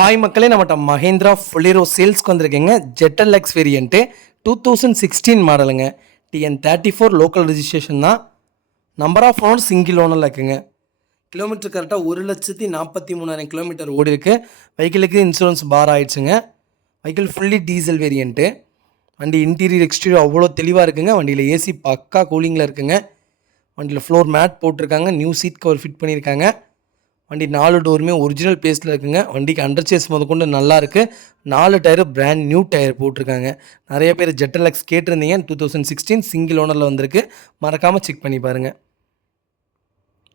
Hi மக்களே, நம்மகிட்ட மஹேந்திரா ஃபுலிரோ சேல்ஸ்க்கு வந்திருக்கேங்க. ஜெட்டல் எக்ஸ் வேரியண்ட்டு 2016 மாடலுங்க. TN34 லோக்கல் ரெஜிஸ்ட்ரேஷன் தான். நம்பர் ஆஃப் ஓனர் சிங்கிள் ஓனரில் இருக்குங்க. கிலோமீட்டர் கரெக்டாக 1,43,000 கிலோமீட்டர் ஓடி இருக்கு. வெஹிக்கிளுக்கு இன்சூரன்ஸ் பார் ஆகிடுச்சுங்க. Vehicle fully diesel variant. வண்டி இன்டீரியர் எக்ஸ்டீரியர் அவ்வளோ தெளிவாக இருக்குங்க. வண்டியில் ஏசி பக்கா கூலிங்கில் இருக்குங்க. வண்டியில் ஃப்ளோர் மேட் போட்டிருக்காங்க. நியூ சீட் கவர் ஃபிட் பண்ணியிருக்காங்க. வண்டி 4 டோருமே ஒரிஜினல் பேஸில் இருக்குங்க. வண்டிக்கு அண்டர் சேஸ் முதற்கொண்டு நல்லாயிருக்கு. 4 டயரு பிராண்ட் நியூ டயர் போட்டிருக்காங்க. நிறைய பேர் ஜெட்டல் எக்ஸ் கேட்டிருந்தீங்க. 2016 சிங்கிள் ஓனரில் வந்திருக்கு. மறக்காமல் செக் பண்ணி பாருங்கள்.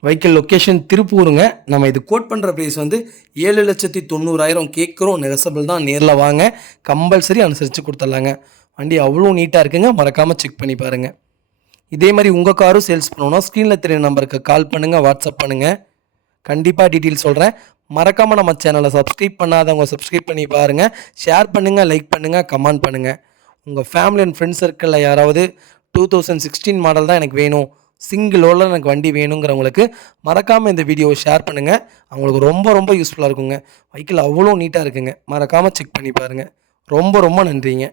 வெஹிக்கிள் லொக்கேஷன் திருப்பூருங்க. நம்ம இது கோட் பண்ணுற ப்ரைஸ் 7,90,000 கேட்குறோம். நெகசபிள் தான். நேரில் வாங்க, கம்பல்சரி அனுசரித்து கொடுத்துட்லாங்க. வண்டி அவ்வளோ நீட்டாக இருக்குங்க. மறக்காமல் செக் பண்ணி பாருங்கள். இதே மாதிரி உங்கள் காரும் சேல்ஸ் பண்ணணுன்னா ஸ்க்ரீனில் தெரிய நம்பருக்கு கால் பண்ணுங்கள், வாட்ஸ்அப் பண்ணுங்கள். கண்டிப்பாக டீட்டெயில் சொல்கிறேன். மறக்காமல் நம்ம சேனலை சப்ஸ்கிரைப் பண்ணாதவங்க சப்ஸ்கிரைப் பண்ணி பாருங்கள். ஷேர் பண்ணுங்கள், லைக் பண்ணுங்கள், கமெண்ட் பண்ணுங்கள். உங்கள் ஃபேமிலி அண்ட் ஃப்ரெண்ட்ஸ் சர்க்கிளில் யாராவது 2016 மாடல் தான் எனக்கு வேணும், சிங்கிள் ஓனரில் எனக்கு வண்டி வேணுங்கிறவங்களுக்கு மறக்காமல் இந்த வீடியோவை ஷேர் பண்ணுங்கள். அவங்களுக்கு ரொம்ப ரொம்ப யூஸ்ஃபுல்லாக இருக்குங்க. வெஹிக்கிள் அவ்வளோ நீட்டாக இருக்குங்க. மறக்காமல் செக் பண்ணி பாருங்கள். ரொம்ப ரொம்ப நன்றிங்க.